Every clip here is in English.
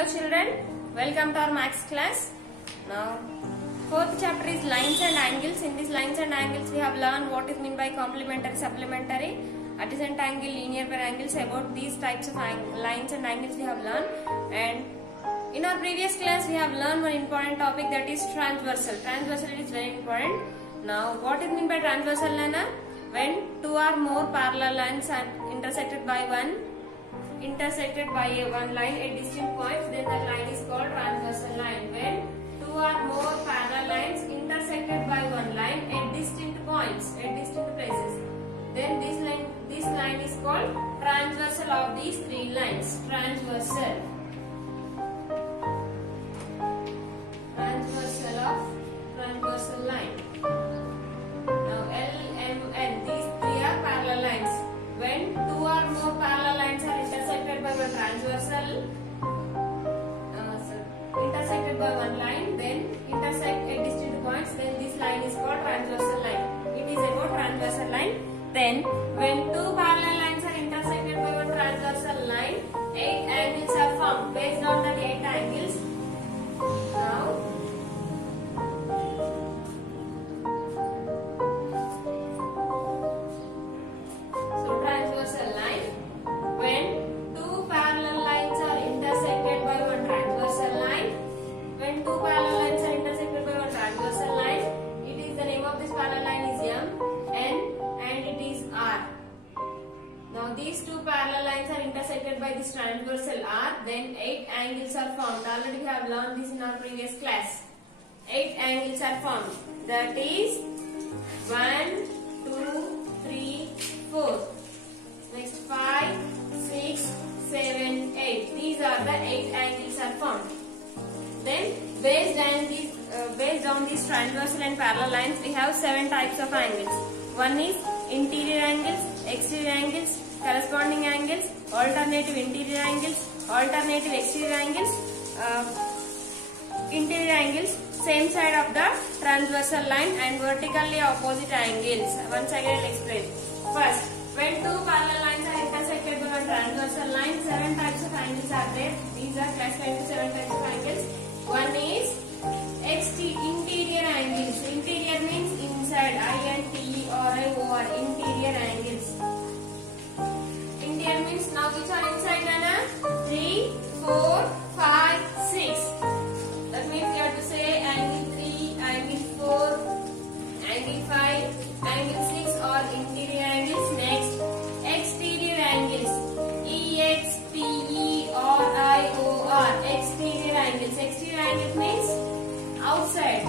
Hello children, welcome to our maths class. Now, fourth chapter is lines and angles. In these lines and angles we have learned what is meant by complementary, supplementary, adjacent angle, linear pair angles. About these types of lines and angles we have learned. And in our previous class we have learned one important topic, that is transversal. Transversal is very important. Now, what is meant by transversal, Nana? When two or more parallel lines are intersected by one line at distinct points, then the line is called transversal line. When two or more parallel lines intersected by one line at distinct points, at distinct places, then this line is called transversal of these three lines. Transversal of transversal line. Now L, M, N, these three are parallel lines. When two or more parallel lines are intersected by one intersected by one line, then intersect at distinct points, then this line is called transversal line. It is about transversal line. Then when two parallel lines are intersected by one transversal line, 8 angles are formed. Based on that 8 angles, now transversal line, when two parallel lines are intersected by one transversal line, when two parallel lines are intersected by one transversal line, it is the name of this parallel line is M, N, and it is R. Now these two parallel lines are intersected by this transversal R, then 8 angles are formed. Already we have learned this in our previous class. 8 angles are formed. That is 1, 2, 3, 4. Next 5, 6, 7, 8. These are the 8 angles are formed. Then based on these transversal and parallel lines, we have 7 types of angles. One is interior angles, exterior angles, corresponding angles, alternative interior angles, alternative exterior angles, interior angles, same side of the transversal line, and vertically opposite angles. Once again I will explain. First, when two parallel lines are intersected by one transversal line, 7 types of angles are there. These are classified into 7 types of angles. One is interior angles. Interior means inside. I-N-T-E-R-I-O-R. Interior angles. Interior means, now which are inside, Nana? 3, 4, 5, 6. That means you have to say angle 3, angle 4, angle 5, angle 6 are interior angles. Next, exterior angles. E-X-T-E-R-I-O-R. Exterior angles. Exterior angles means outside.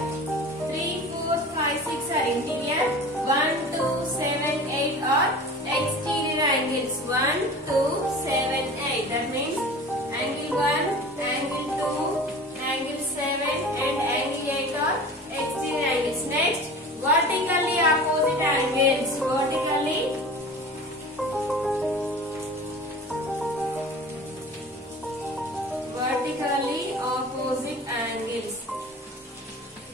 3, 4, 5, 6 are interior. 1, 2, 7, 8 are exterior angles. 1, 2, 7, 8. That means angle 1, angle 2, angle 7 and angle 8 are exterior angles. Next, vertically opposite angles. Vertically opposite angles.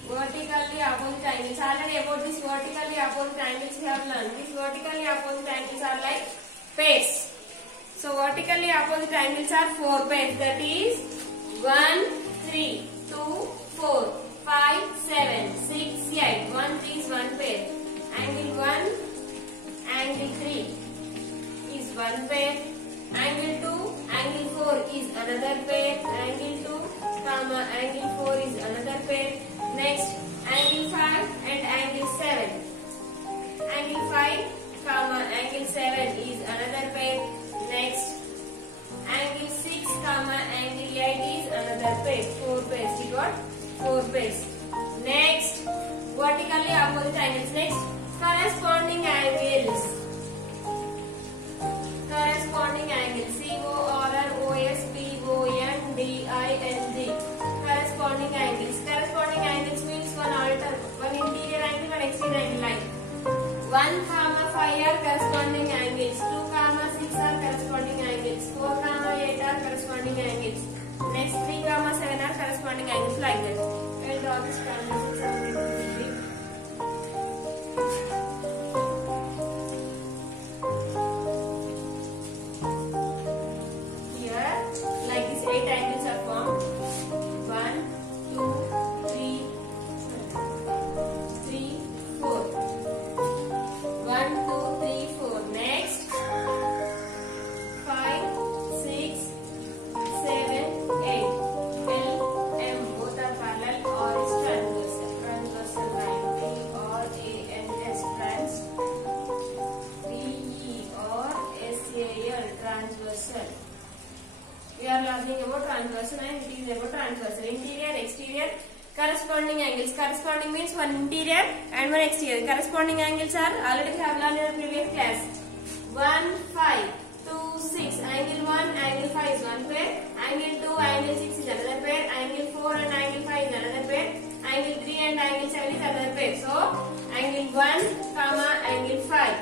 Vertically opposite angles. Already about this vertically opposite angles we have learned. These vertically opposite angles are like pairs. So vertically opposite angles are 4 pairs. That is 1, 3, 2, 4, 5, 7, 6, 8. 1, 3 is 1 pair. Angle 1, angle 3 is 1 pair. Angle 2, angle 4 is another pair. Angle 2, comma, angle 4 is another pair. Next, angle 5 and angle 7. Angle 5, comma, angle 7 is another pair. Next, angle 6, comma, angle 8 is another pair. 4 pairs. We got 4 pairs. Next, vertically opposite angles. Next, corresponding angles. Corresponding angles. C-O-R-R-O-S-P-O-N-D-I-N-G. Corresponding angles. Corresponding angles means one interior angle, one exterior angle like 1, 5 are corresponding angles. 2, 6 are corresponding angles. 4, 8 are corresponding angles. Next, 3, 7 are corresponding angles like that. We will draw this transition. Here, like this 8 angles are formed. about transversal and it is about transversal. Interior, exterior, corresponding angles. Corresponding means one interior and one exterior. Corresponding angles are already we have learned in the previous class. 1, 5, 2, 6. Angle 1, angle 5 is one pair. Angle 2, angle 6 is another pair. Angle 4 and angle 5 is another pair. Angle 3 and angle 7 is another pair. So, angle 1, angle 5.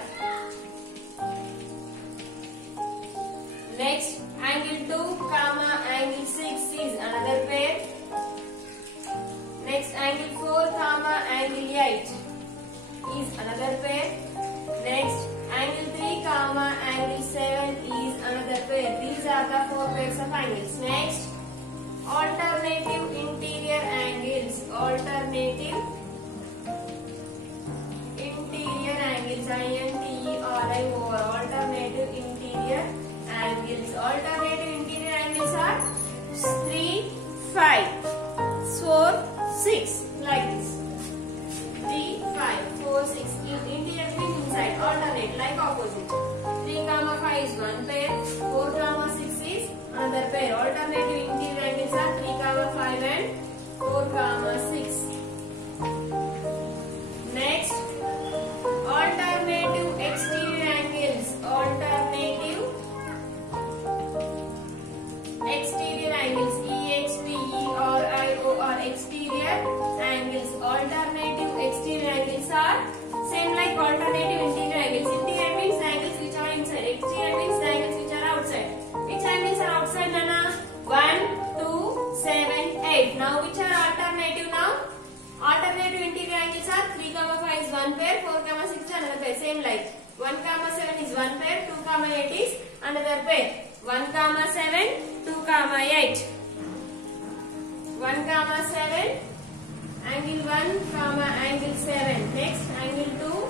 Next, angle 2, angle 6 is another pair. Next, angle 4, angle 8 is another pair. Next, angle 3, angle 7 is another pair. These are the 4 pairs of angles. Next, alternative interior angles. Alternative interior angles. I-N-T-E-R-I-O-R. Alternative interior angles. Alternative interior angles are 3, 5, 4, 6. Like this. 3, 5, 4, 6. Interior means inside. Alternate, like opposite. 3, 5 is one pair. 4, 6 is another pair. Alternative interior angles are 3, 5 and 4, 6. Next, alternative exterior angles. Alternative exterior angles. E-X-T-E-R-I-O-R. Exterior angles. Alternative exterior angles are same like alternative interior angles. Interior means the angles which are inside. Exterior means the angles which are outside. Which angles are outside, Nana? 1, 2, 7, 8. Now which are alternative now? Alternative interior angles are 3, 5 is one pair, 4, 6 is another pair. Same like 1, 7 is one pair, 2, 8 is another pair. 1, 7, 2, 8. 1, 7, angle 1, angle 7. Next, angle 2,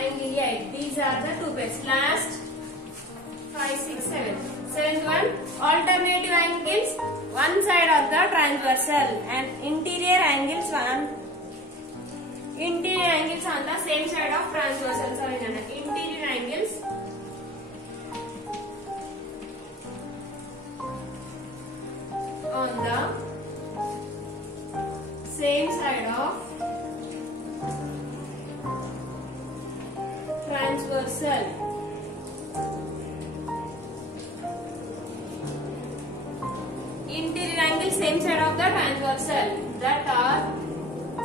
angle 8. These are the two pairs. Last, 5, 6, 7. Seventh one, alternative angles, one side of the transversal, and interior angles on the same side of transversal. Sorry, Nana. Interior angles on the same side of transversal. Interior angle same side of the transversal. That are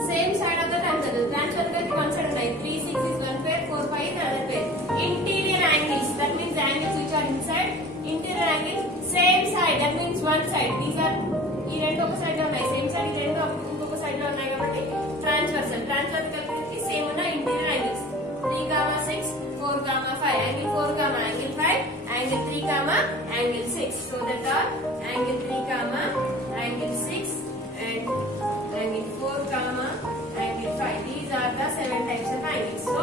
same side of the transversal. Transversal one side like 3, 6 is one pair, 4, 5 is another pair. Interior angles, that means the angles which are inside. Interior angles same side, that means one side. These are ఈ రెండు ఒక side లో ఉన్నాయి. Same side ఈ రెండు ఇంకొక side లో ఉన్నాయి కాబట్టి ట్రాన్స్వర్సల్. ట్రాన్స్వర్సల్ కలిపి సేమ్ ఉన్న interior angles 3, 6, 4, 5. Angle 4, angle 5. Angle 3, angle 6. So that are angle 3, angle 6 and angle 4, angle 5. These are the 7 types of angles. So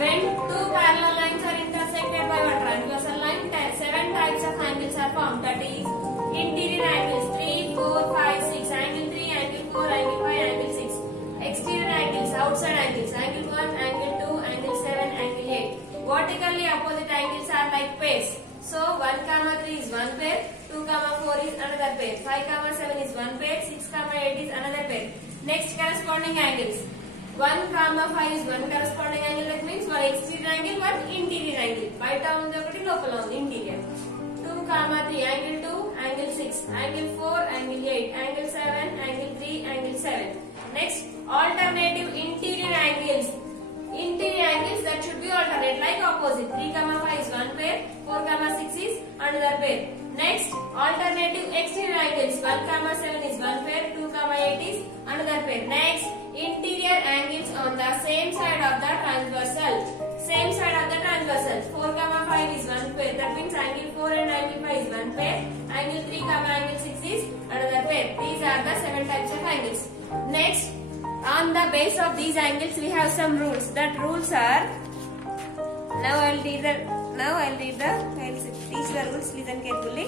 when two parallel lines are intersected by one transversal line, 7 types of angles are formed. That is interior angles 3, 4, 5, 6. Angle 3, angle 4, angle 5, angle 6. Exterior angles, outside angles. Angle 1, angle 2, angle 7, angle 8. Vertically opposite angles are like pairs. So 1, 3 is one pair. 2, 4 is another pair. 5, 7 is one pair. 6, 8 is another pair. Next, corresponding angles. 1, 5 is one corresponding angle. That means one exterior angle, one interior angle. Baita undi okati, lopala undi interior. 2, 3, angle 2, angle 6, angle 4, angle 8, angle 7, angle 3, angle 7. Next, alternative interior angles. Interior angles that should be alternate, like opposite. 3, 5 is one pair, 4, 6 is another pair. Next, alternative exterior angles. 1, 7 is one pair, 2, 8 is another pair. Next, interior angles on the same side of the transversal. Same side of the transversal. 4, 5 is one pair. That means angle 4 and angle 5 is one pair. Angle 3, angle 6 is another pair. These are the 7 types of angles. Next, on the base of these angles, we have some rules. That rules are. Now I'll teach the rules. Listen carefully.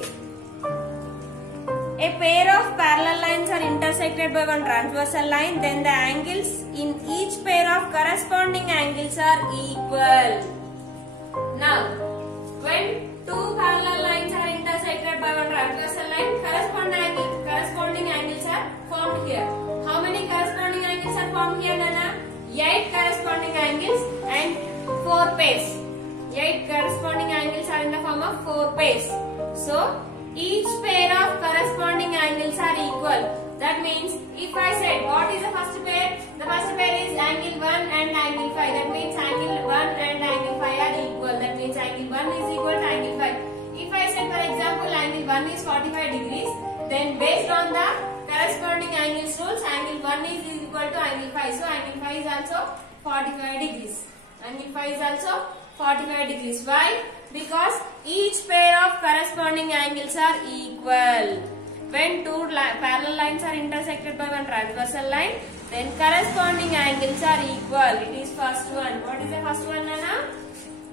A pair of parallel lines are intersected by one transversal line, then the angles in each pair of corresponding angles are equal. Now, when two parallel lines are intersected by one transversal line, pairs. 8 corresponding angles are in the form of 4 pairs. So each pair of corresponding angles are equal. That means if I said what is the first pair? The first pair is angle 1 and angle 5. That means angle 1 and angle 5 are equal. That means angle 1 is equal to angle 5. If I said for example angle 1 is 45 degrees, then based on the corresponding angles rules, angle 1 is equal to angle 5. So angle 5 is also 45 degrees. Angle 5 is also 45 degrees. Why? Because each pair of corresponding angles are equal. When two parallel lines are intersected by one transversal line, then corresponding angles are equal. It is first one. What is the first one, Nana?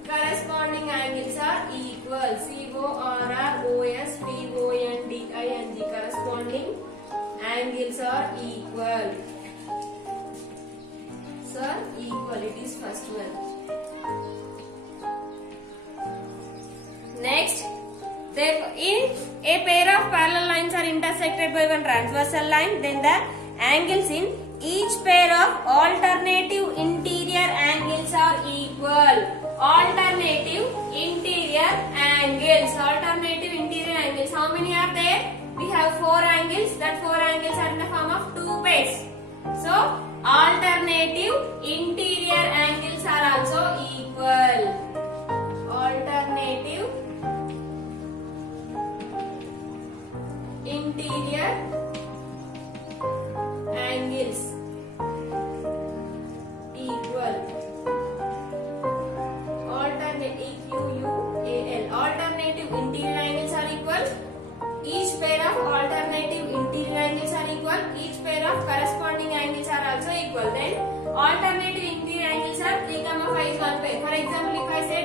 Corresponding angles are equal. CORROS PONDING. Corresponding angles are equal. Sir, equal. It is first one. Next, if a pair of parallel lines are intersected by one transversal line, then the angles in each pair of alternative interior angles are equal. Alternative interior angles. Alternative interior angles. How many are there? We have 4 angles. That 4 angles are in the form of 2 pairs. So, alternative interior angles are also equal. Alternative interior angles equal. Alternate EQUAL. Alternative interior angles are equal. Each pair of alternative interior angles are equal. Each pair of corresponding angles are also equal. Then alternative interior angles are 3, 5 is one pair. For example, if I say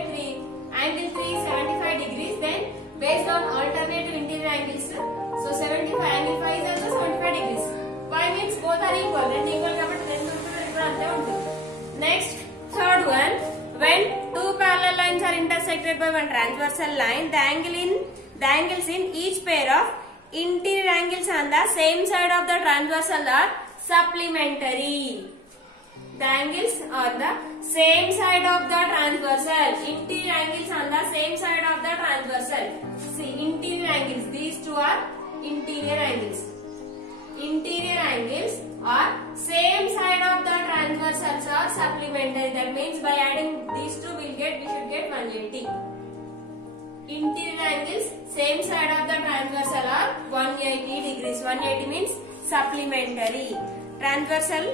angle 3 is 75 degrees, then based on alternative interior angles, so 75 angle 5 is also 75 degrees. Why means both are equal. Then equal కాబట్టి రెండు ఇప్పుడు అంతే ఉంటుంది. Next, third one. When two parallel lines are intersected by one transversal line, the angles in each pair of interior angles on the same side of the transversal are supplementary. The angles on the same side of the transversal. Interior angles on the same side of the transversal. See, interior angles. These two are interior angles. Interior angles are same side of the transversals are supplementary. That means by adding these two, we should get 180. Interior angles same side of the transversal are 180 degrees. 180 means supplementary. Transversal.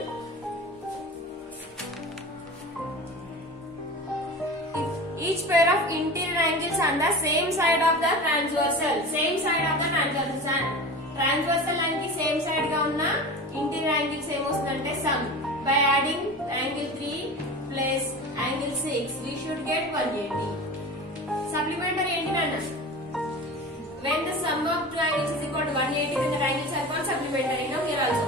Each pair of interior angles on the same side of the transversal. Same side of the transversal. Transversal line ki same side ga unna interior angles em ostundante sum. By adding angle 3 plus angle 6, we should get 180. Supplementary enti nanna? When the sum of two angles is equal to 180, then the angles are called supplementary. Now here also,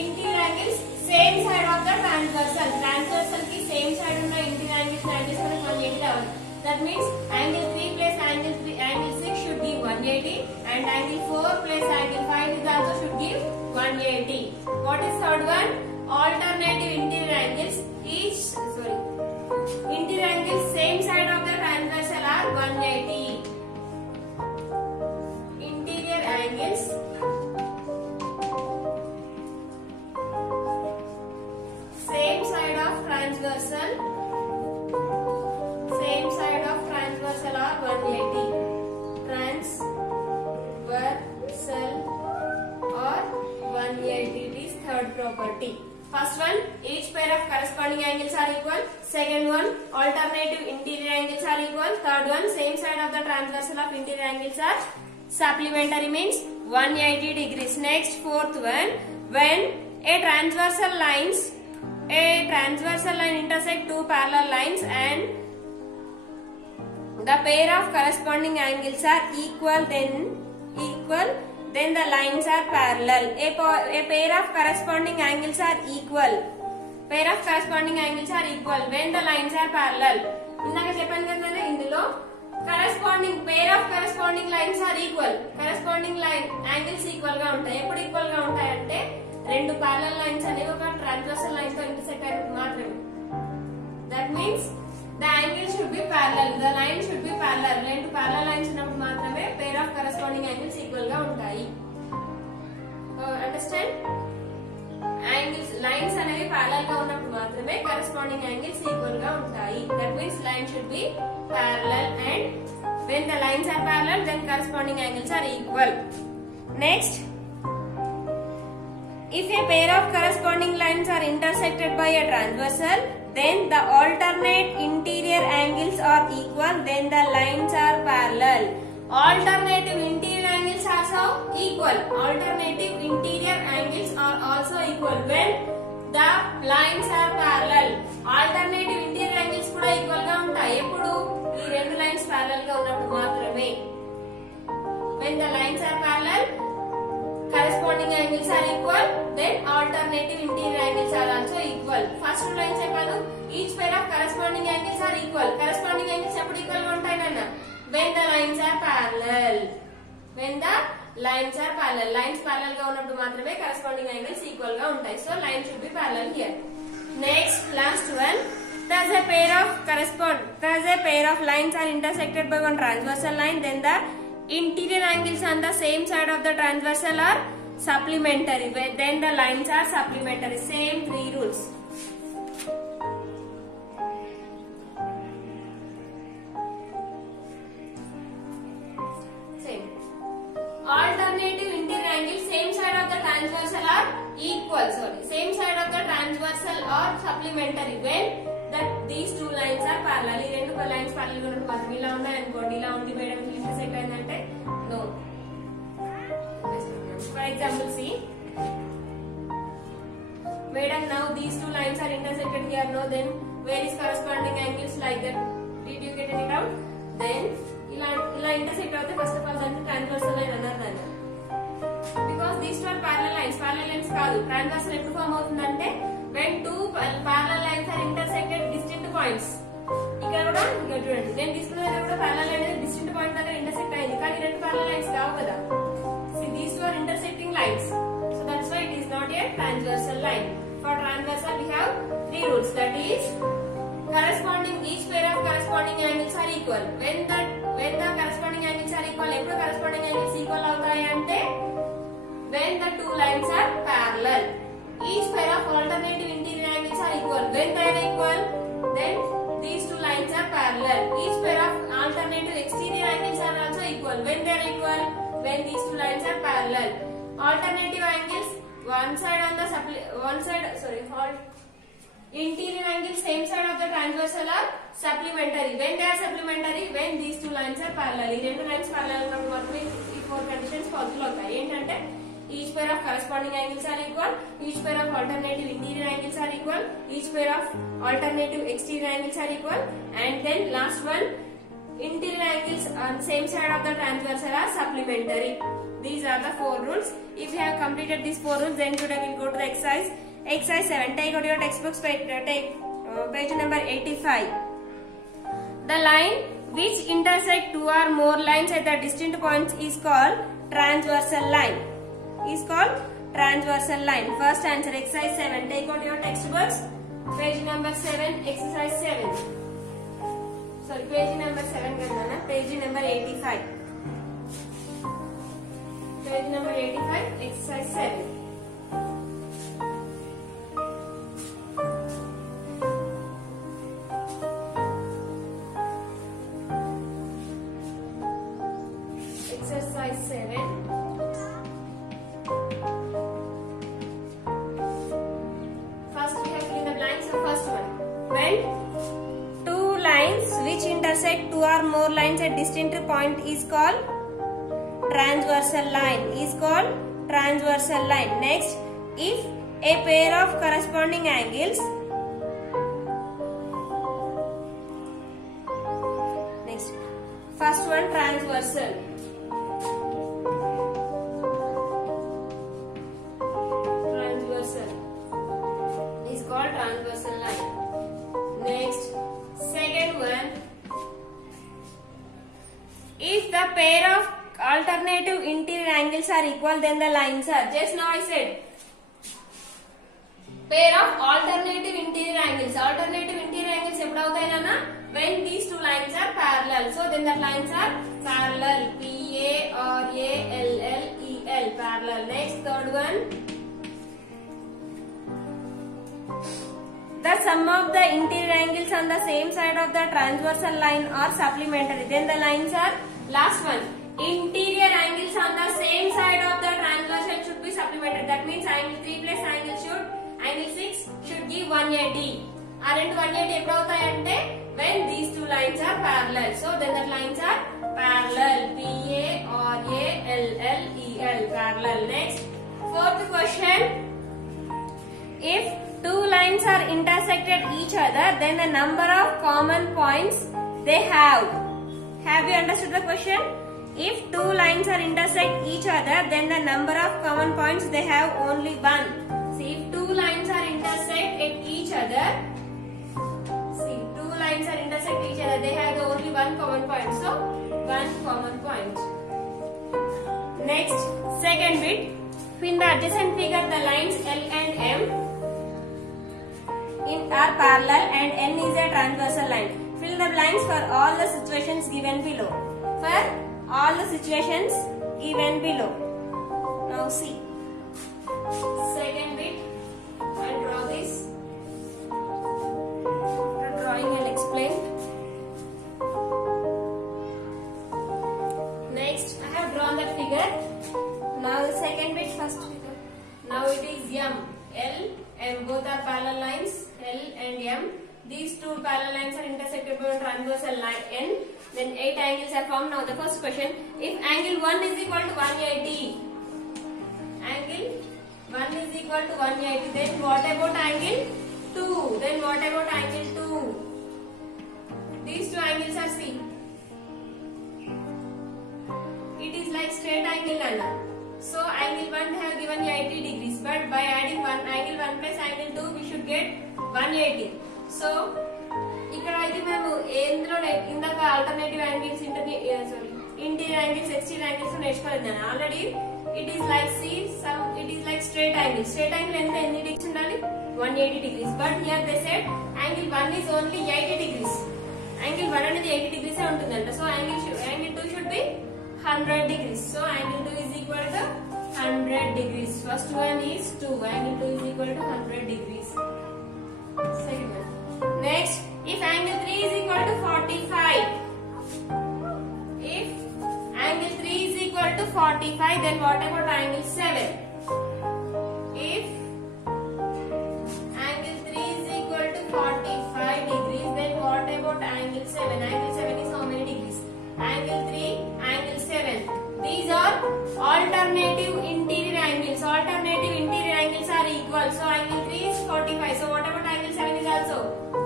interior angles same side of the transversal. Transversal ki same side unna interior angles manake 180 రావాలి. That means angle 3 plus angle 6 should give 180, and angle 4 plus angle 5 is also should give 180. What is third one? Alternative interior angles. Interior angles same side of the transversal are 180. Interior angles same side of transversal. Same side of transversal are 180. Transversal or 180 is third property. First one, each pair of corresponding angles are equal. Second one, alternative interior angles are equal. Third one, same side of the transversal of interior angles are supplementary, means 180 degrees. Next, fourth one, when a transversal line intersect two parallel lines and the pair of corresponding angles are equal, then the lines are parallel. A pair of corresponding angles are equal. Pair of corresponding angles are equal when the lines are parallel. ఇందాక చెప్పాను కదా ఇందులో corresponding pair of corresponding lines are equal. Corresponding line angles equal గా ఉంటాయి. ఎప్పుడు equal గా ఉంటాయంటే రెండు parallel lines అనేవి ఒక transversal line తో intersect అయినప్పుడు మాత్రమే. That means the angle should be parallel. The line should be parallel. Line to parallel lines ఉన్నప్పుడు మాత్రమే pair of corresponding angles equal గా ఉంటాయి. Understand? Angles lines అనేవి parallel గా ఉన్నప్పుడు మాత్రమే corresponding angles equal గా ఉంటాయి. That means line should be parallel, and when the lines are parallel, then corresponding angles are equal. Next, if a pair of corresponding lines are intersected by a transversal, then the alternate interior angles are equal, then the lines are parallel. Alternative interior angles are also equal. Alternative interior angles are also equal when the lines are parallel. Alternative interior angles కూడా equal గా ఉంటాయి. ఎప్పుడు ఈ రెండు lines parallel గా ఉన్నప్పుడు మాత్రమే. When the lines are parallel, corresponding angles are equal, then alternative interior angles are also equal. First two lines చెప్పాను, each pair of corresponding angles are equal. Corresponding angles ఎప్పుడు ఈక్వల్ గా ఉంటాయి నాన్న? When the lines are parallel. When the lines are parallel. Lines parallel గా ఉన్నప్పుడు మాత్రమే corresponding angles equal గా ఉంటాయి. So line should be parallel here. Next, last one. Thus a pair of lines are intersected by one transversal line, then the interior angles on the same side of the transversal are supplementary. Then the lines are supplementary. Same three rules. Same. Alternative interior angles same side of the transversal are equal. Same side of the transversal are supplementary when these two lines are parallel. ఈ రెండు lines parallel గా ఉన్నప్పుడు మాత్రం ఇలా ఉన్నాయి అనుకోండి, ఇలా ఉండి మేడం ఇంటర్సెక్ట్ అయిందంటే no. For example, see, madam, now these two lines are intersected here. No, then where is corresponding angles like that? Did you get any doubt? Then ఇలా intersect అవుతే first of all దాన్ని transversal line అన్నారు దాన్ని. Because these two are parallel lines. Parallel lines కాదు. Transversal ఎప్పుడు form అవుతుందంటే when two parallel lines are intersected distinct points. ఇక్కడ కూడా ఇక్కడ చూడండి, నేను తీసుకున్న కూడా parallel line అనేది distinct point దగ్గర intersect అయింది, కానీ రెండు parallel lines కావు కదా. See, these two are intersecting lines. So that's why it is not a transversal line. For transversal we have three rules. That is, corresponding each pair of corresponding angles are equal. When the corresponding angles are equal, ఎప్పుడు corresponding angles equal అవుతాయి అంటే when the two lines are parallel. Each pair of alternative interior angles are equal. When they are equal, then these two lines are parallel. Each pair of alternative exterior angles are also equal. When they are equal, when these two lines are parallel. Alternative angles, interior angles same side of the transversal are supplementary. When they are supplementary, when these two lines are parallel. ఈ రెండు lines parallel ఉన్నప్పుడు మాత్రమే ఈ four conditions possible అవుతాయి. ఏంటంటే each pair of corresponding angles are equal, each pair of alternative interior angles are equal, each pair of alternative exterior angles are equal, and then last one, interior angles on same side of the transversal are supplementary. These are the four rules. If you have completed these four rules, then today we will go to the exercise 7. Take out your textbooks, take page number 85. The line which intersect two or more lines at the distinct points is called transversal line. First answer, exercise 7. Take out your textbooks, page number 7, exercise 7. Sorry, page number 7 kadana, page number 85. Page number 85, exercise 7. Exercise 7. First we have fill in the blanks. So first one, when two lines which intersect two or more lines at distinct point is called transversal line. Next, if a pair of corresponding angles, next, first one, transversal. Is called transversal line. Next, second one, if the pair of alternative interior angles are equal, then the lines are, just now I said, pair of alternative interior angles. Alternative interior angles ఎప్పుడు అవుతాయి నాన్న? When these two lines are parallel. So then the lines are parallel. P-A-R-A-L-L-E-L. Parallel. Next, third one. The sum of the interior angles on the same side of the transversal line are supplementary. Then the lines are, last one. Interior angles on the same side of the transversal should be supplementary. That means angle 3 plus angle 6 should give 180. ఆ రెండు 180 ఎప్పుడు అవుతాయి అంటే when these two lines are parallel. So then the lines are parallel. P-A-R-A-L-L-E-L. Parallel. Next, fourth question. If two lines are intersected each other, then the number of common points they have. Have you understood the question? If two lines are intersect each other, then the number of common points they have only one. See, if two lines are intersect at each other, they have only one common point. So, one common point. Next, second bit. In the adjacent figure, the lines L and M are parallel and N is a transversal line. Fill the blanks for all the situations given below. For all the situations given below. Now see. Second bit. I'll draw this. Drawing and explain. Next, I have drawn that figure. Now the second bit, first figure. Now it is M. L, M. Both are parallel lines. L and M. These two parallel lines are intersected by a transversal line N. Then 8 angles are formed. Now the first question. If angle 1 is equal to 180. Angle 1 is equal to 180. Then what about angle 2? Then what about angle 2? These two angles are seen. It is like straight angle Nana. So angle 1 have given 80 degrees, but by adding angle 1 plus angle 2 we should get 180. So ఇక్కడ అయితే మేము ఏంద్రో ఇందాక alternative angles interior angles exterior angles నేర్చుకోలేదు నేను already. It is like it is like straight angle. Straight angle ఎంత ఎన్ని degrees ఉండాలి? 180 degrees. But here they said angle 1 is only 80 degrees. Angle 1 అనేది 80 degrees ఉంటుందంట. So angle 2 should be 100 degrees. So angle 2 is equal to 100 degrees. First one is 2. Angle 2 is equal to 100 degrees. Second one. Next, if angle 3 is equal to 45. If angle 3 is equal to 45, then what about angle 7? If angle 3 is equal to 45 degrees, then what about angle 7? Angle 7 is how many degrees? Angle 3, angle 7. These are alternative interior angles. Alternative interior angles are equal. So angle 3 is 45. So what about angle 7 is also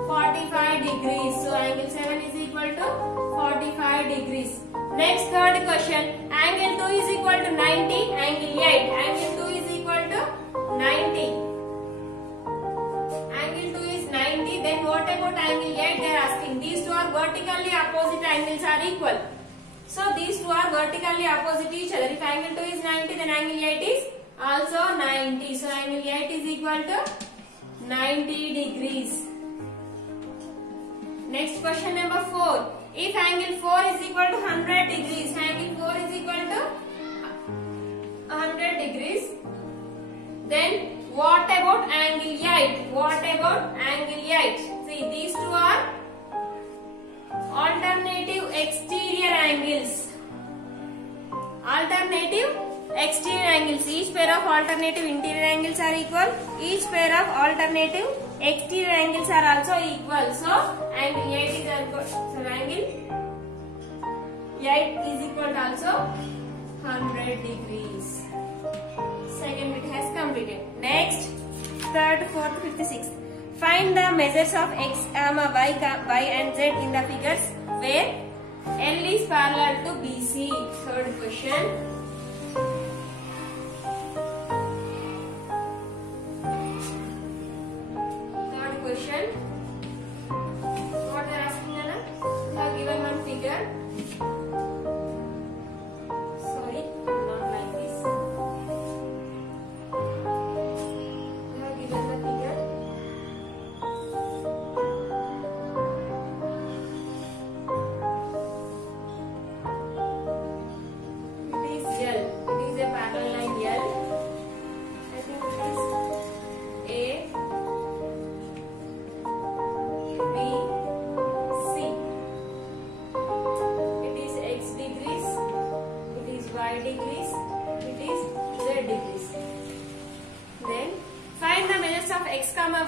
45 degrees. So angle 7 is equal to 45 degrees. Next, third question. Angle 2 is equal to 90. Angle 8. Angle 2 is equal to 90. Angle 2 is 90. Then what about angle 8? They are asking. These two are vertically opposite angles are equal. So these two are vertically opposite each other. If angle 2 is 90, then angle 8 is also 90. So angle 8 is equal to 90 degrees. Next, question number 4. If angle 4 is equal to 100 degrees, angle 4 is equal to 100 degrees, then what about angle 8? What about angle 8? See, these two are alternative exterior angles. Alternative exterior angles. Each pair of alternative interior angles are equal. Each pair of alternative exterior angles are also equal. So angle 8 is equal. So angle 8 is equal to also 100 degrees. Second bit has completed. Next, third, fourth, fifth, sixth. Find the measures of x, y and z in the figures where L is parallel to BC. Third question. Third question. What they are asking, Anna? They have given one figure. Sorry, not like this. They have given the figure.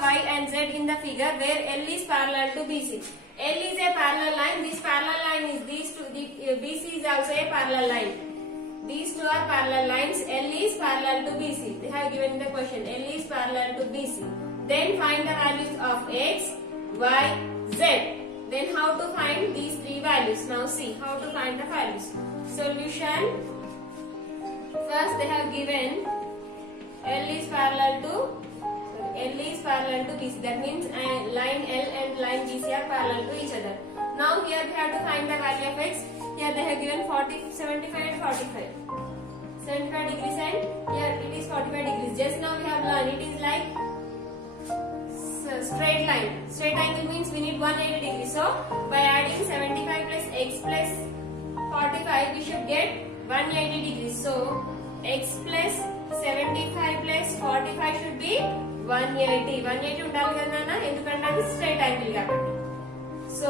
y and z in the figure where L is parallel to BC. L is a parallel line. This parallel line is these two. BC is also a parallel line. These two are parallel lines. L is parallel to BC. They have given in the question. L is parallel to BC. Then find the values of x, y, z. Then how to find these three values? Now see how to find the values. Solution. First they have given L is parallel to BC. That means line L and line BC are parallel to each other. Now here we have to find the value of x. Here they have given 75 and 45. 75 degrees and here it is 45 degrees. Just now we have learned it is like straight line. Straight angle means we need 180 degrees. So by adding 75 plus x plus 45 we should get 180 degrees. So x plus 75 plus 45 should be 180. 180 ఉండాలి కదా నాన్న, ఎందుకంటే అది straight angle కాబట్టి. So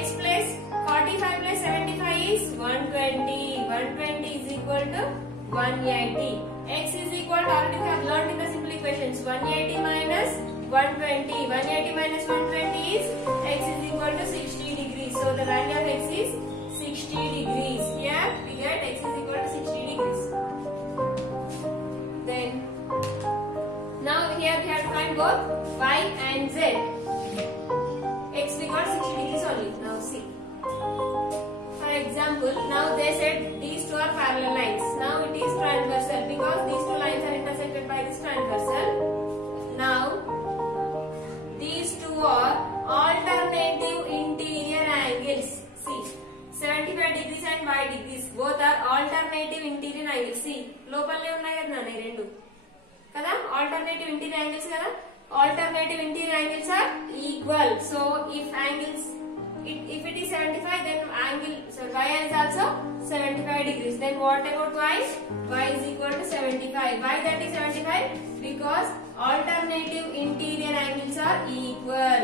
x plus 45 plus 75 is 120. 120 is equal to 180. X is equal to, already we have learned in the simple equations, 180 minus 120. 180 minus 120 is x is equal to 60 degrees. So the value of x is 60 degrees. Here we get x is equal to 60 degrees. Then now here we have to find both y and z. X we got 60 degrees only. Now see. For example, now they said these two are parallel lines. Now it is transversal because these two lines are intersected by this transversal. Now these two are alternative interior angles. See, 75 degrees and y degrees. Both are alternative interior angles. See, లోపలనే ఉన్నాయి కదా నాన్న ఈ రెండు కదా, alternative interior angles కదా. Alternative interior angles are equal. So if if it is 75, then y is also 75 degrees. Then what about y? Y is equal to 75. Why that is 75? Because alternative interior angles are equal.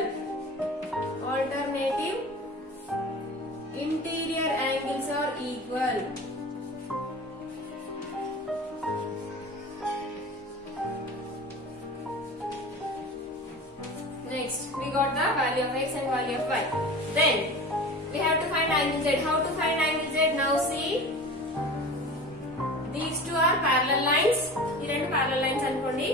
Alternative interior angles are equal. Next, we got the value of x and value of y. Then we have to find angle z. How to find angle z? Now see, these two are parallel lines. These two parallel lines anukondi.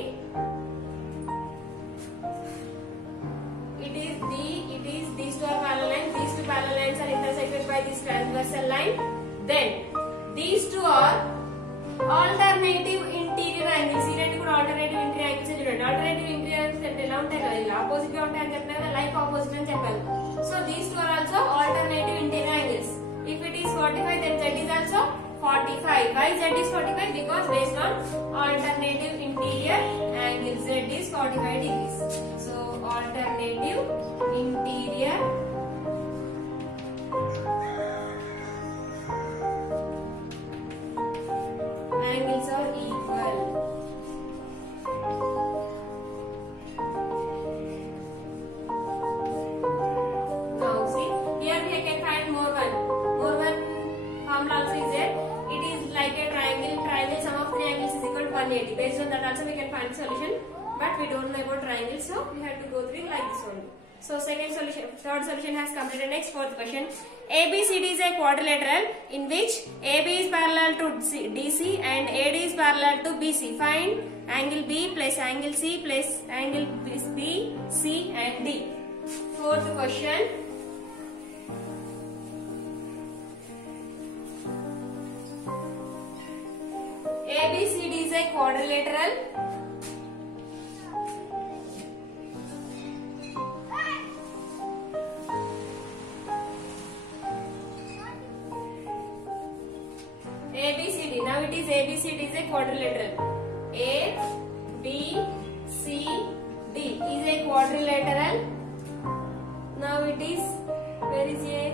It is these two are parallel lines. These two parallel lines are intersected by this transversal line. Then these two are alternative interior angles. These two are alternative interior angles. Alternative interior angles అంటే ఎలా ఉంటాయి కదా, ఇలా opposite గా ఉంటాయి అని చెప్పినా కదా, లైక్ ఆపోజిట్ అని చెప్పాను. So these two are also alternative interior angles. If it is 45, then z is also 45. Why z is 45? Because based on alternative interior angle, z is 45 degrees. So alternative interior angles are equal. Now see, here we can find more one formula also is there. It is like a triangle. Sum of three angles is equal to 180. Based on that also we can find solution, but we don't know about triangles, so we have to go through like this only. So third solution has completed. Next, fourth question. ABCD is a quadrilateral in which AB is parallel to DC and AD is parallel to BC. Find angle B plus angle C plus angle B, C and D. Fourth question. ABCD is a quadrilateral ABCD. Now it is ABCD is a quadrilateral. A, B, C, D is a quadrilateral. Now it is, where is A?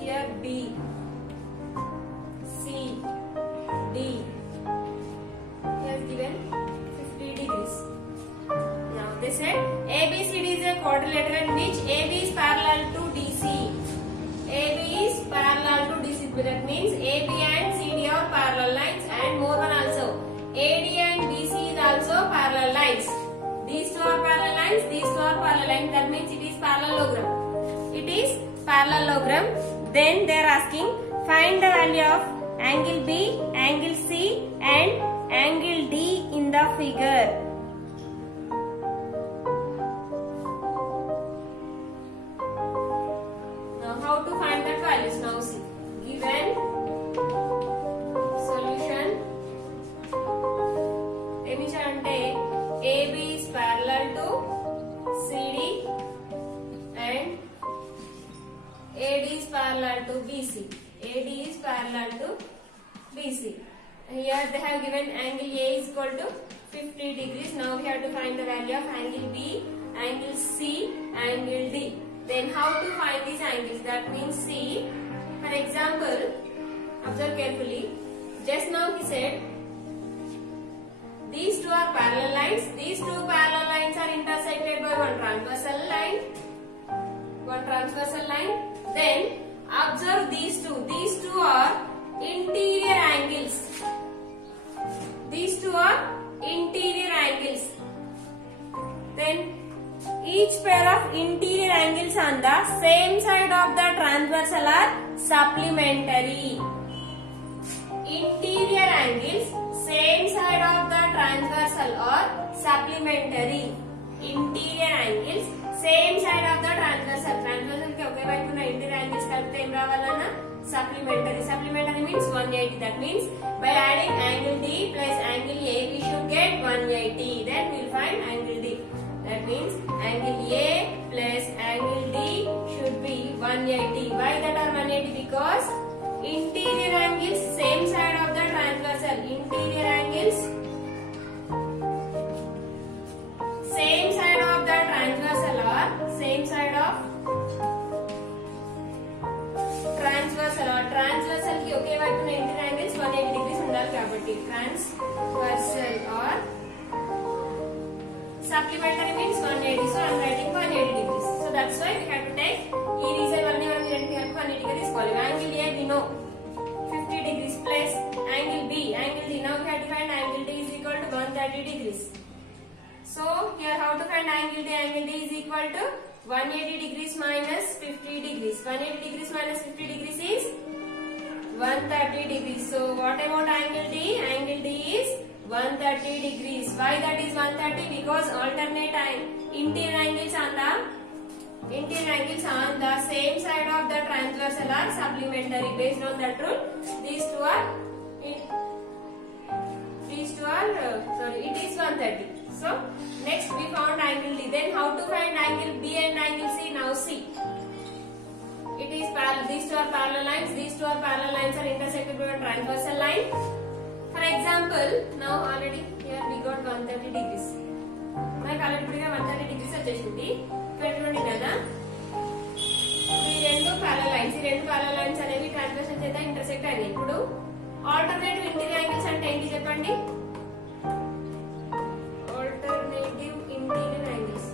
Here B, C, D. Here given 50 degrees. Now they said ABCD is a quadrilateral in which AB is parallel to DC. AB is parallel to DC. That means AB and CD are parallel lines, and more one also. AD and BC is also are parallel lines, these two are parallel lines. That means it is parallelogram. It is parallelogram. Then they are asking find the value of angle B, angle C, and angle D in the figure. Now how to find that values? Now see, given solution ఏమిచ్చంటే AB is parallel to CD and AD is parallel to BC. AD is parallel to BC. Here they have given angle A is equal to 50 degrees. Now we have to find the value of angle B, angle C, angle D. Then how to find these angles? That means see, for example, observe carefully. Just now he said these two are parallel lines. These two parallel lines are intersected by one transversal line. One transversal line. Then observe these two. These two are interior angles. These two are interior angles. Then each pair of interior angles on the same side of the transversal are supplementary. Interior angles same side of the transversal or supplementary. Interior angles same side of the transversal. Transversal के okay भाई पुना interior angles करते हैं रावाला supplementary. Supplementary means 180. That means by adding angle D plus angle A we should get 180. Then we will find angle D. That means angle A plus angle D should be 180. Why that are 180? Because interior angles same side of the transversal. Interior angles same side of the transversal or same side of transversal or transversal की okay वाइపు ఉన్న interior angles 180 degrees ఉండాలి కాబట్టి transversal or supplementary means 180. So I am writing 180 degrees. So that's why we have to take ఈ reason అన్ని మనం రెండింటికి కలిపి 180 గా తీసుకోవాలి. Angle A we know 50 degrees plus angle B, angle D. Now we have to find angle D is equal to 130 degrees. So here how to find angle D? Angle D is equal to 180 degrees minus 50 degrees. 180 degrees minus 50 degrees is 130 degrees. So what about angle D? Angle D is 130 degrees. Why that is 130? Because alternate interior angles on the same side of the transversal are supplementary. Based on that rule, these two are it is 130. So next we found angle D. Then how to find angle B and angle C? Now see, it is parallel. These two are parallel lines. These two are parallel lines are intersected by a transversal line. For example, now already here we got 130 degrees. మనకి already 130 degrees వచ్చేసింది. పెట్టుకోండి కదా. ఈ రెండు parallel lines. ఈ రెండు parallel lines అనేవి transversal చేత ఇంటర్సెక్ట్ అయినాయి. ఇప్పుడు ఆల్టర్నేటివ్ ఇంటీరియర్ యాంగిల్స్ అంటే ఏంటి చెప్పండి? Alternative interior angles.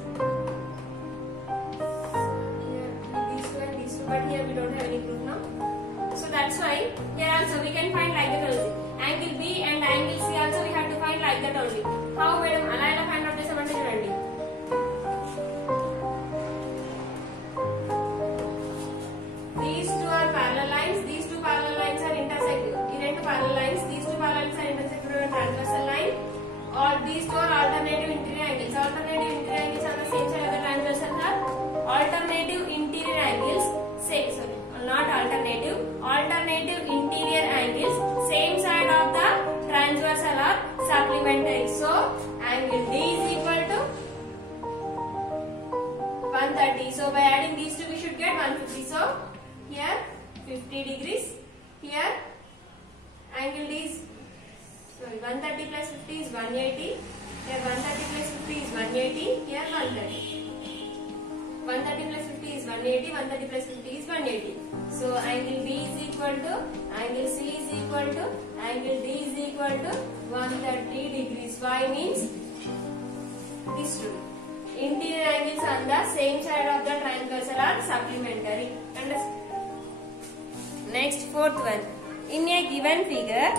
Here these two and these two, but here we don't have any proof now. So that's why here also we can find like that only. Angle B and angle C also we have to find like that only. How madam? అలా ఎలా find out చేసామంటే చూడండి. These two are parallel lines. These two parallel lines are intersected. ఈ రెండు parallel lines. These two parallel lines are intersected by a transversal line. Or these two are alternative interior angles. Alternative interior angles on the same side of the transversal are alternative interior angles. Not alternative. Alternative interior angles same side of the transversal are supplementary. So angle D is equal to 130. So by adding these two we should get 150. So here 50 degrees. Here angle D is 130 plus 50 is 180. Here 130 plus 50 is 180. Here 130. 130 plus 50 is 180. 130 plus 50 is 180. So angle B is equal to angle C is equal to angle D is equal to 130 degrees. Why means this rule. Interior angles on the same side of the transversal are supplementary. Understand? Next, fourth one. In a given figure,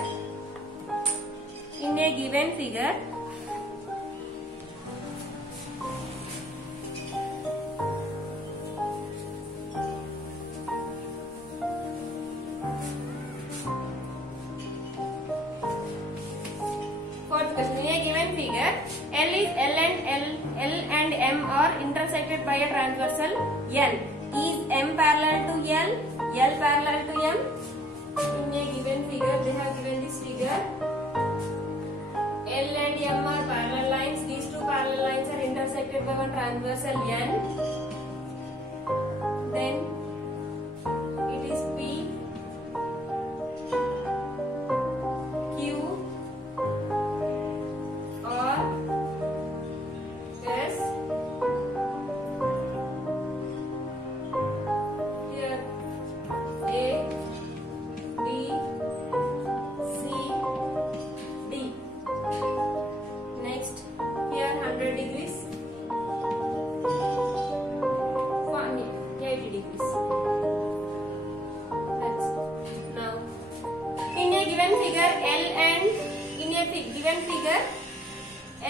the question. In a given figure, L and M are intersected by a transversal N. Is M parallel to L? L parallel to M? In a given figure, they have given this figure. L and M are parallel lines. These two parallel lines are intersected by one transversal N. Then it is P, Q, R, S. Here A, B, C, D. Next, here 100 degrees, 80 degrees. That's now in a given figure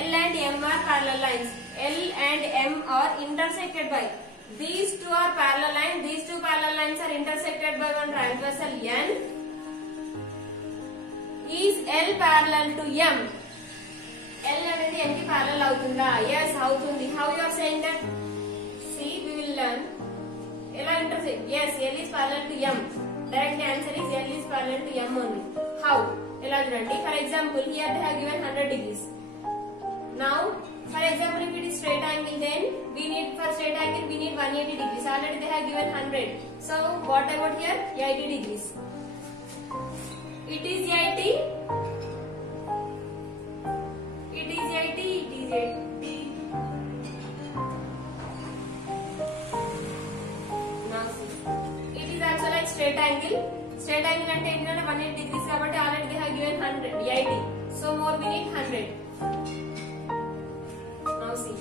L and M are parallel lines. L and M are intersected by. These two are parallel lines. These two parallel lines are intersected by one transversal N. Is L parallel to M? L అనేది M కి parallel అవుతుందా? Yes, అవుతుంది. How you are saying that? See, we will learn. Ela intersect. Yes, L is parallel to M. Direct answer is L is parallel to M only. How? Ela chudandi. For example, here they have given 100 degrees. Now, for example, if it is straight angle, then for straight angle we need 180 degrees. Already they have given 100. So, what about here? 80 degrees. It is 80. It is 80. It is 80. Now see. It is also like straight angle. Straight angle ante endante 180 degrees kabatti already they have given 100, 80. So more we need 100. Now see.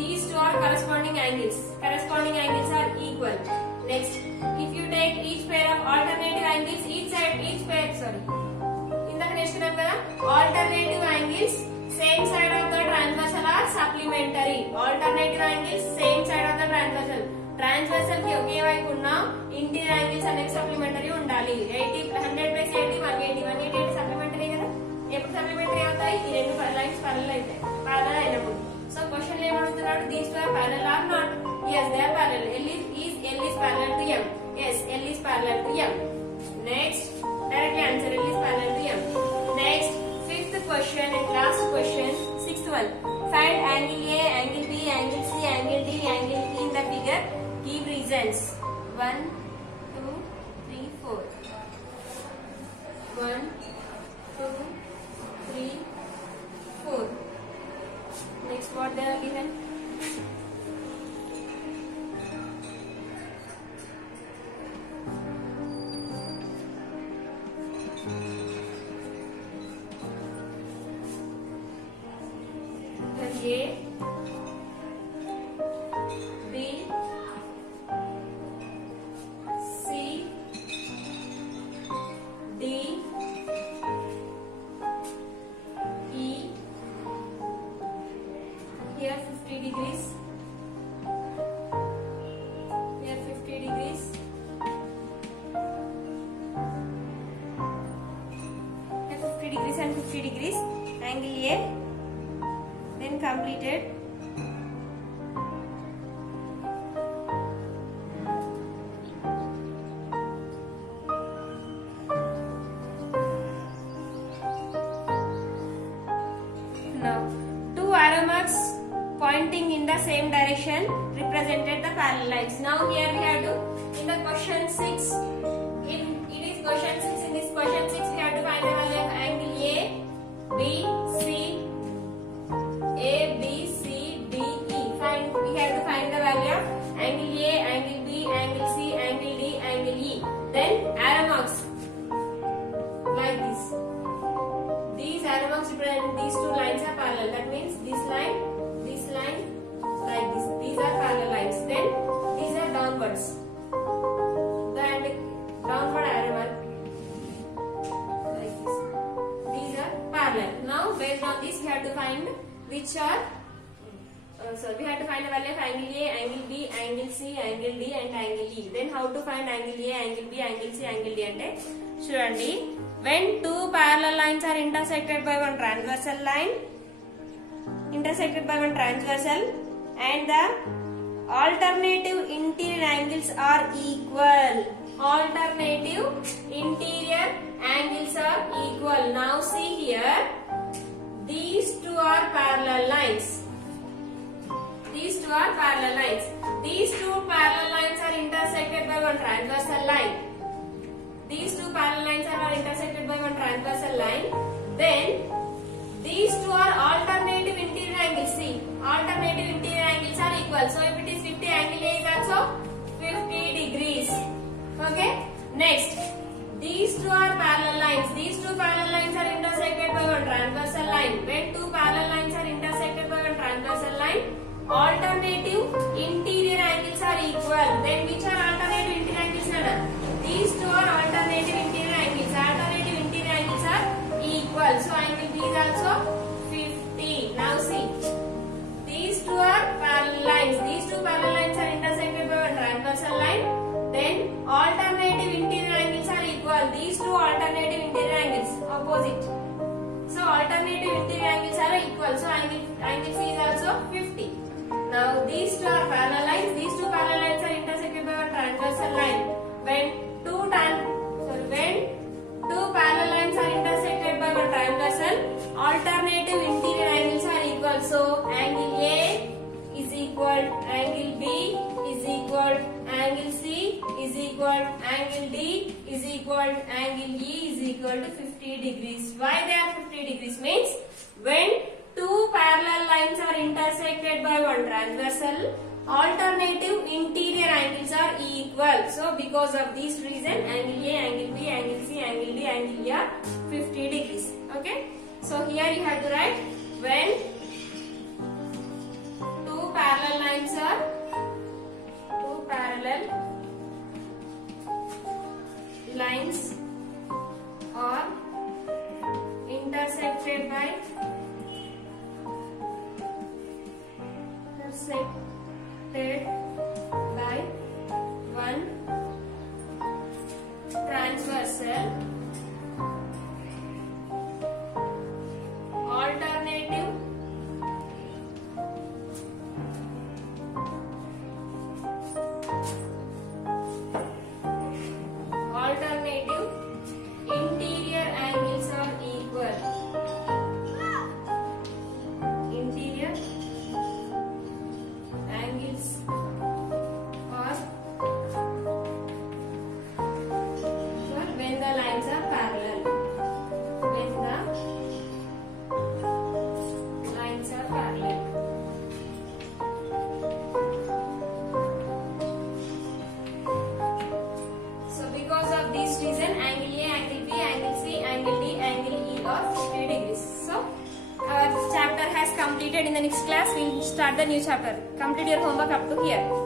These two are corresponding angles. Corresponding angles are equal. Next, if you take each pair of alternative angles, indaka neshunam kada, alternative angles same side of the transversal are supplementary. Alternative angles same side of the transversal. Transversal ki ఒకే వైపు ఉన్న interior angles అనేవి supplementary ఉండాలి. 80 100 + 80 180 180 అంటే supplementary కదా. ఎప్పుడు supplementary అవుతాయి? ఈ రెండు లైన్స్ parallel అయితే parallel అయినప్పుడు. సో క్వశ్చన్ లో ఏమడుగుతున్నాడు? These two are parallel or not? Yes, they are parallel. L is parallel to M. Yes, L is parallel to M. Next, directly answer L is parallel to M. Next, fifth question and last question, sixth one. Find angle A, angle B, angle C, angle D, angle E in the figure. Give reasons. 1, 2, 3, 4. 1, 2, 3, 4. Next, what they are given? A, B, C, D, E. Here 50 degrees. Here 50 degrees. Here 50 degrees and 50 degrees. Angle A. Then completed. Now, two arrow marks pointing in the same direction represented the parallel lines. Now here we have to, in the question 6, it is question 6. In this question 6, we have to find the value of angle A, B, C. A, B, C, D, E. We have to find the value of angle A, angle B, angle C, angle D, angle E. Then arrow marks like this. These arrow marks represent these two lines are parallel. That means this line, like this. These are parallel lines. Then these are downwards. Then downward arrow mark like this. These are parallel. Now based on this, we have to find which are we have to find the value of angle A, angle B, angle C, angle D and angle E. Then how to find angle A, angle B, angle C, angle D ante chudandi, when two parallel lines are intersected by one transversal line, and the alternative interior angles are equal. Now see here, these two are parallel lines. These two parallel lines are intersected by one transversal line. Then these two are alternative interior angles. See, alternative interior angles are equal. So if it is 50, angle A is also 50 degrees. Okay. Next, these two are parallel lines. These two parallel lines are intersected by one transversal line. When two parallel lines are intersected by one transversal line, alternative interior angles are equal. Then which are alternative interior angles, Nana? These two are alternative interior angles. Alternative interior angles are equal. So angle B is also 50. Now see, these two are parallel lines. These two parallel lines are intersected by one transversal line. Then alternative interior angles are equal. These two alternative interior angles opposite. So alternative interior angles are equal. So angle C is also 50. Now these two are parallel lines. These two parallel lines are intersected by a transversal line. When two parallel lines are intersected by one transversal, alternative interior angles are equal. So angle A is equal angle B is equal angle C is equal angle D is equal angle E is equal to 50 degrees. Why they are 50 degrees? Means when two parallel lines are intersected by one transversal, alternative interior angles are equal. So because of this reason, angle A, angle B, angle C, angle D, angle E are 50 degrees. Okay. So here you have to write when two parallel lines are intersected by one transversal, alternative interior angles are equal. Interior angles are when the lines are parallel. So because of this reason, angle A, angle B, angle C, angle D, angle E are 50 degrees. So our chapter has completed. In the next class we will start the new chapter. Complete your homework up to here.